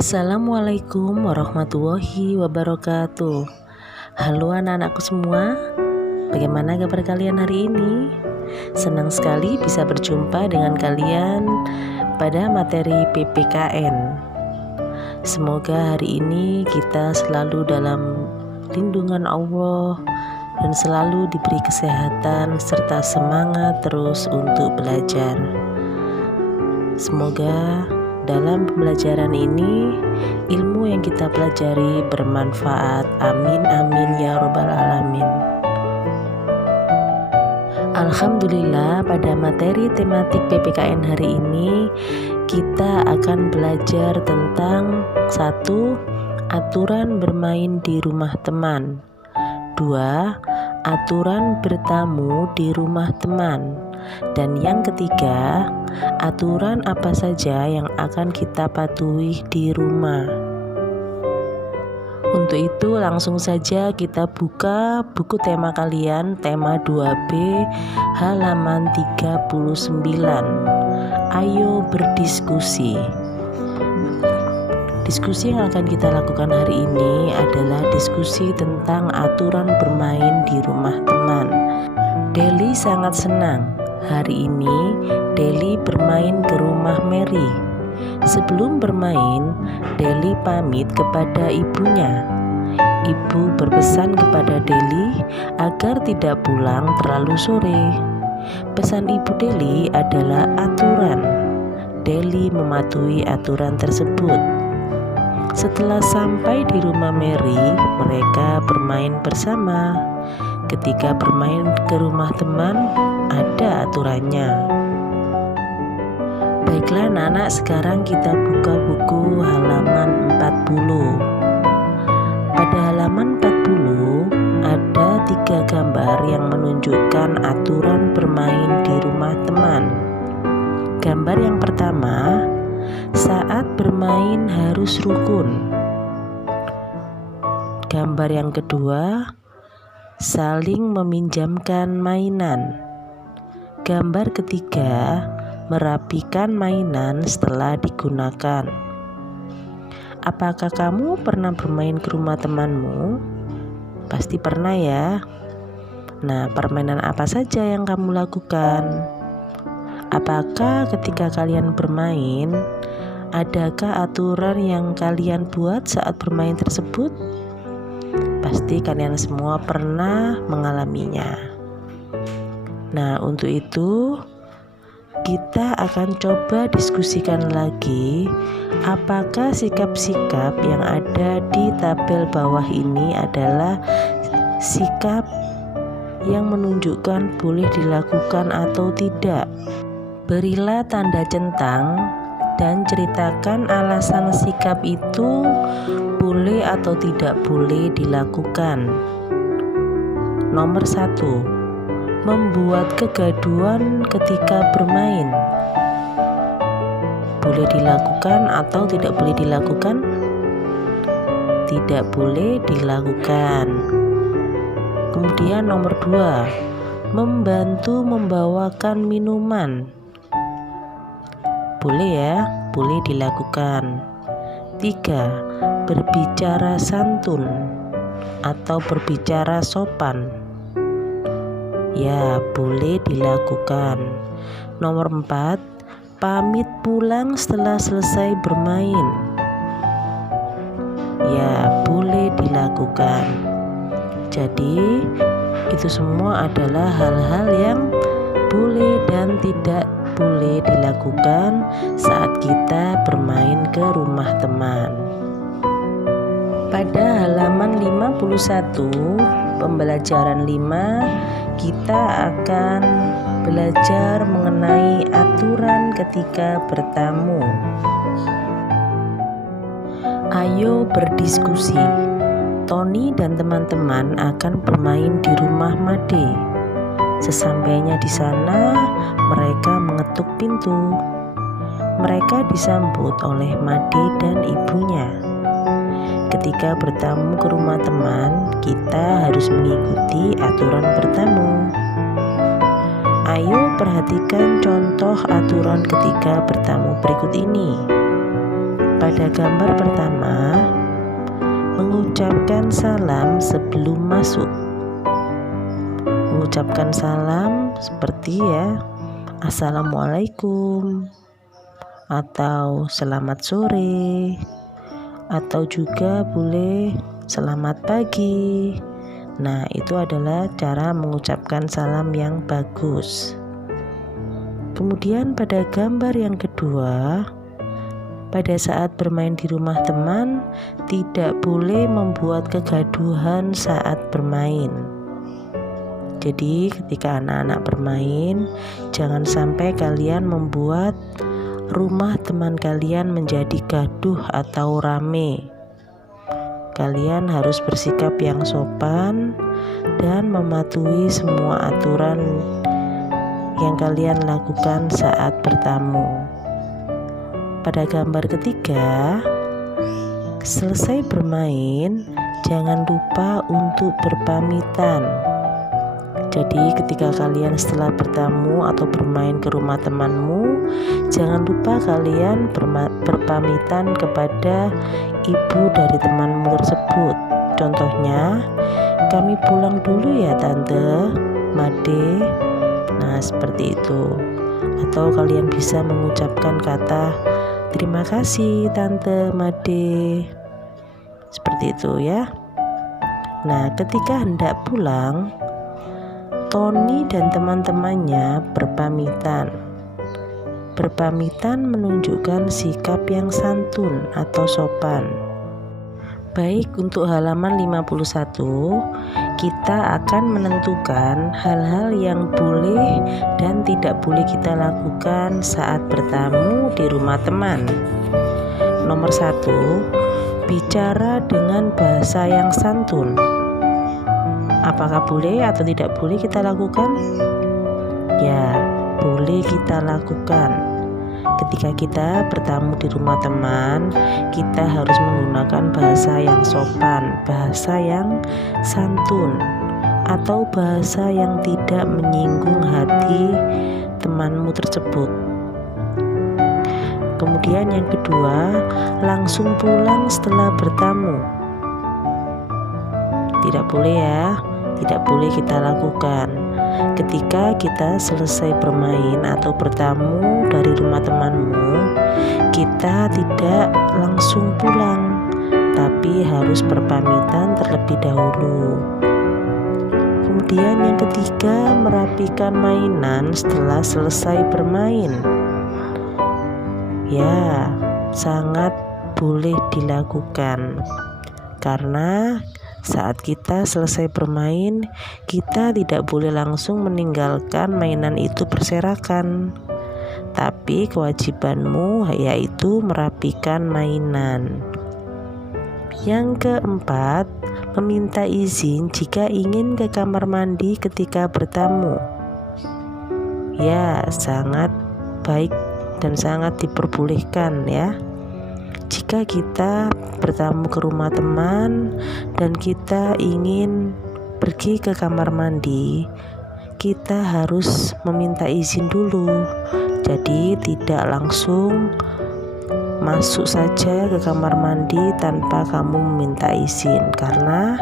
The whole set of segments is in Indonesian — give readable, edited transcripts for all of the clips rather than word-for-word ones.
Assalamualaikum warahmatullahi wabarakatuh. Halo anak-anakku semua, bagaimana kabar kalian hari ini? Senang sekali bisa berjumpa dengan kalian pada materi PPKN. Semoga hari ini kita selalu dalam lindungan Allah dan selalu diberi kesehatan serta semangat terus untuk belajar. Semoga dalam pembelajaran ini, ilmu yang kita pelajari bermanfaat. Amin, amin, ya robbal alamin. Alhamdulillah, pada materi tematik PPKN hari ini, kita akan belajar tentang 1. Aturan bermain di rumah teman. 2. Aturan bertamu di rumah teman. Dan yang ketiga, aturan apa saja yang akan kita patuhi di rumah. Untuk itu langsung saja kita buka buku tema kalian, tema 2B, halaman 39. Ayo berdiskusi. Diskusi yang akan kita lakukan hari ini adalah diskusi tentang aturan bermain di rumah teman. Deli sangat senang. Hari ini Deli bermain ke rumah Mary. Sebelum bermain, Deli pamit kepada ibunya. Ibu berpesan kepada Deli agar tidak pulang terlalu sore. Pesan ibu Deli adalah aturan. Deli mematuhi aturan tersebut. Setelah sampai di rumah Mary, mereka bermain bersama. Ketika bermain ke rumah teman, ada aturannya. Baiklah anak-anak, sekarang kita buka buku halaman 40. Pada halaman 40 ada 3 gambar yang menunjukkan aturan bermain di rumah teman. Gambar yang pertama, saat bermain harus rukun. Gambar yang kedua, saling meminjamkan mainan. Gambar ketiga, merapikan mainan setelah digunakan. Apakah kamu pernah bermain ke rumah temanmu? Pasti pernah ya. Nah, permainan apa saja yang kamu lakukan? Apakah ketika kalian bermain, adakah aturan yang kalian buat saat bermain tersebut? Pasti kalian semua pernah mengalaminya. Nah, untuk itu kita akan coba diskusikan lagi apakah sikap-sikap yang ada di tabel bawah ini adalah sikap yang menunjukkan boleh dilakukan atau tidak. Berilah tanda centang dan ceritakan alasan sikap itu boleh atau tidak boleh dilakukan. Nomor 1, membuat kegaduhan ketika bermain. Boleh dilakukan atau tidak boleh dilakukan? Tidak boleh dilakukan. Kemudian nomor 2, membantu membawakan minuman. Boleh ya, boleh dilakukan. 3, berbicara santun atau berbicara sopan. Ya, boleh dilakukan. Nomor 4, pamit pulang setelah selesai bermain. Ya, boleh dilakukan. Jadi, itu semua adalah hal-hal yang boleh dan tidak boleh dilakukan saat kita bermain ke rumah teman. Pada halaman 51, pembelajaran 5, kita akan belajar mengenai aturan ketika bertamu. Ayo berdiskusi. Tony dan teman-teman akan bermain di rumah Made. Sesampainya di sana, mereka mengetuk pintu. Mereka disambut oleh Made dan ibunya. Ketika bertamu ke rumah teman, kita harus mengikuti aturan bertamu. Ayo perhatikan contoh aturan ketika bertamu berikut ini. pada gambar pertama, mengucapkan salam sebelum masuk. Mengucapkan salam seperti Assalamualaikum, atau selamat sore, atau juga boleh selamat pagi. Nah, itu adalah cara mengucapkan salam yang bagus. Kemudian pada gambar yang kedua, pada saat bermain di rumah teman, tidak boleh membuat kegaduhan saat bermain. Jadi ketika anak-anak bermain, jangan sampai kalian membuat rumah teman kalian menjadi gaduh atau rame. Kalian harus bersikap yang sopan dan mematuhi semua aturan yang kalian lakukan saat bertamu. Pada gambar ketiga, selesai bermain, jangan lupa untuk berpamitan. Jadi ketika kalian setelah bertamu atau bermain ke rumah temanmu, jangan lupa kalian berpamitan kepada ibu dari temanmu tersebut. Contohnya, kami pulang dulu ya Tante, Made. Nah, seperti itu. Atau kalian bisa mengucapkan kata terima kasih Tante Made. Seperti itu ya. Nah, ketika hendak pulang, Tony dan teman-temannya berpamitan. Berpamitan menunjukkan sikap yang santun atau sopan. Baik, untuk halaman 51, kita akan menentukan hal-hal yang boleh dan tidak boleh kita lakukan saat bertamu di rumah teman. Nomor 1, bicara dengan bahasa yang santun. Apakah boleh atau tidak boleh kita lakukan? Ya, boleh kita lakukan. Ketika kita bertamu di rumah teman, kita harus menggunakan bahasa yang sopan, bahasa yang santun, atau bahasa yang tidak menyinggung hati temanmu tersebut. Kemudian yang kedua, langsung pulang setelah bertamu. Tidak boleh ya. Tidak boleh kita lakukan. Ketika kita selesai bermain atau bertamu dari rumah temanmu, kita tidak langsung pulang, tapi harus berpamitan terlebih dahulu. Kemudian yang ketiga, merapikan mainan setelah selesai bermain. Ya, sangat boleh dilakukan. Karena saat kita selesai bermain, kita tidak boleh langsung meninggalkan mainan itu berserakan. Tapi kewajibanmu yaitu merapikan mainan. Yang keempat, meminta izin jika ingin ke kamar mandi ketika bertamu. Ya, sangat baik dan sangat diperbolehkan ya. Jika kita bertamu ke rumah teman dan kita ingin pergi ke kamar mandi, kita harus meminta izin dulu. Jadi tidak langsung masuk saja ke kamar mandi tanpa kamu meminta izin, karena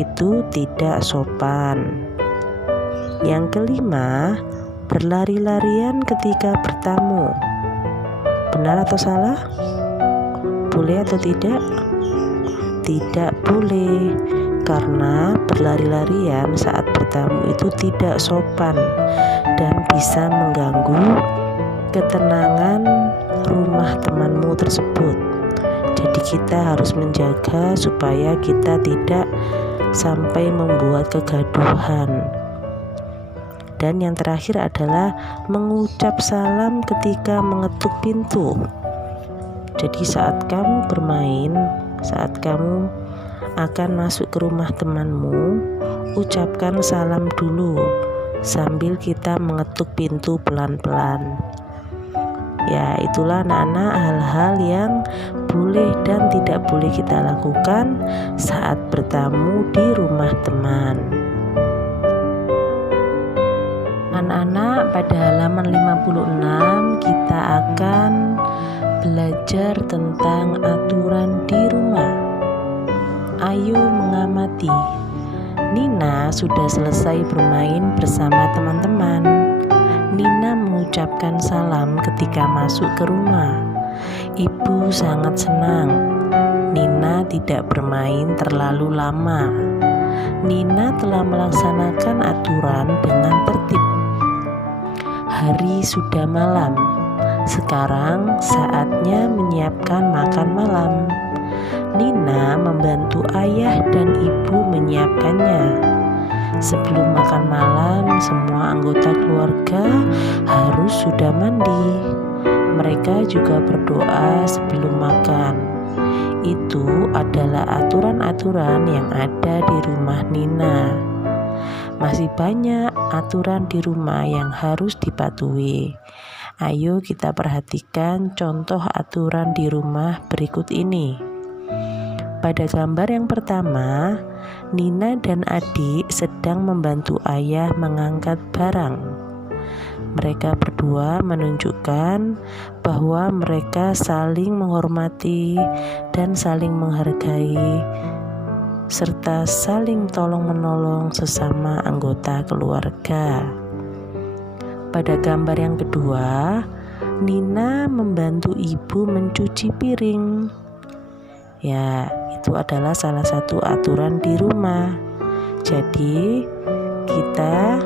itu tidak sopan. Yang kelima, berlari-larian ketika bertamu. Benar atau salah? Boleh atau tidak? Tidak boleh, karena berlari-larian saat bertamu itu tidak sopan dan bisa mengganggu ketenangan rumah temanmu tersebut. Jadi kita harus menjaga supaya kita tidak sampai membuat kegaduhan. Dan yang terakhir adalah mengucap salam ketika mengetuk pintu. Jadi saat kamu bermain, saat kamu akan masuk ke rumah temanmu, ucapkan salam dulu sambil kita mengetuk pintu pelan-pelan. Ya, itulah anak-anak hal-hal yang boleh dan tidak boleh kita lakukan saat bertamu di rumah teman. Anak-anak, pada halaman 56 kita akan belajar tentang aturan di rumah. Ayo mengamati. Nina sudah selesai bermain bersama teman-teman. Nina mengucapkan salam ketika masuk ke rumah. Ibu sangat senang. Nina tidak bermain terlalu lama. Nina telah melaksanakan aturan dengan tertib. Hari sudah malam. Sekarang saatnya menyiapkan makan malam. Nina membantu ayah dan ibu menyiapkannya. Sebelum makan malam, semua anggota keluarga harus sudah mandi. Mereka juga berdoa sebelum makan. Itu adalah aturan-aturan yang ada di rumah Nina. Masih banyak aturan di rumah yang harus dipatuhi. Ayo kita perhatikan contoh aturan di rumah berikut ini. Pada gambar yang pertama, Nina dan adik sedang membantu ayah mengangkat barang. Mereka berdua menunjukkan bahwa mereka saling menghormati dan saling menghargai, serta saling tolong-menolong sesama anggota keluarga. Pada gambar yang kedua, Nina membantu ibu mencuci piring. Ya, itu adalah salah satu aturan di rumah. Jadi, kita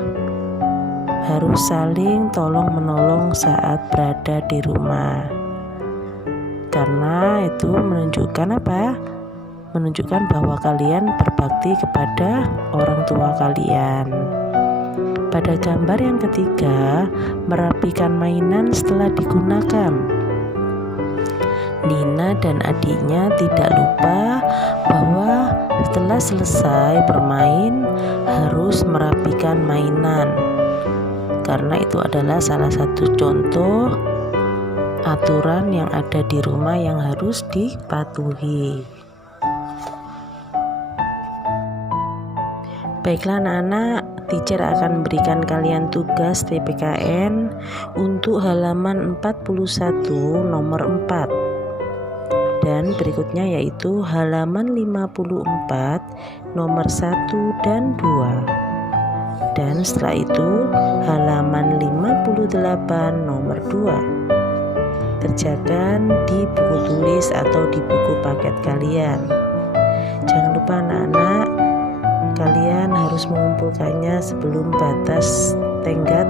harus saling tolong-menolong saat berada di rumah. Karena itu menunjukkan apa? Menunjukkan bahwa kalian berbakti kepada orang tua kalian. Pada gambar yang ketiga, merapikan mainan setelah digunakan. Nina dan adiknya tidak lupa bahwa setelah selesai bermain harus merapikan mainan. Karena itu adalah salah satu contoh aturan yang ada di rumah yang harus dipatuhi. Baiklah anak-anak, teacher akan berikan kalian tugas TPKN untuk halaman 41 nomor 4. Dan berikutnya yaitu halaman 54 nomor 1 dan 2. Dan setelah itu halaman 58 nomor 2. Kerjakan di buku tulis atau di buku paket kalian. Jangan lupa anak-anak, kalian harus mengumpulkannya sebelum batas tenggat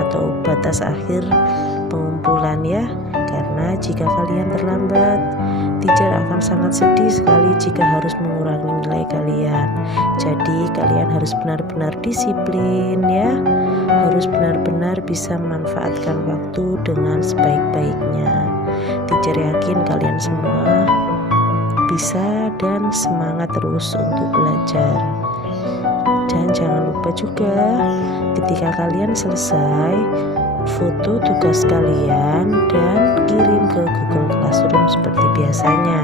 atau batas akhir pengumpulan ya. Karena jika kalian terlambat, teacher akan sangat sedih sekali jika harus mengurangi nilai kalian. Jadi kalian harus benar-benar disiplin ya. Harus benar-benar bisa memanfaatkan waktu dengan sebaik-baiknya. Teacher yakin kalian semua bisa dan semangat terus untuk belajar. Dan jangan lupa juga ketika kalian selesai, foto tugas kalian dan kirim ke Google Classroom seperti biasanya.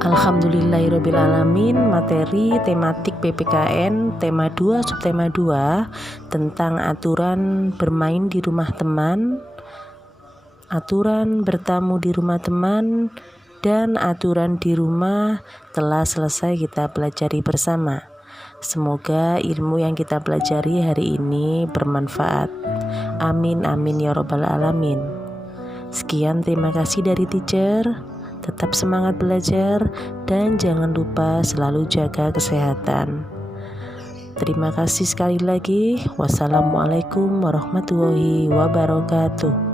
Alhamdulillahirrabbilalamin, materi tematik PPKN tema 2 subtema 2 tentang aturan bermain di rumah teman, aturan bertamu di rumah teman, dan aturan di rumah telah selesai kita pelajari bersama. Semoga ilmu yang kita pelajari hari ini bermanfaat. Amin amin ya robbal alamin. Sekian, terima kasih dari teacher. Tetap semangat belajar dan jangan lupa selalu jaga kesehatan. Terima kasih sekali lagi. Wassalamualaikum warahmatullahi wabarakatuh.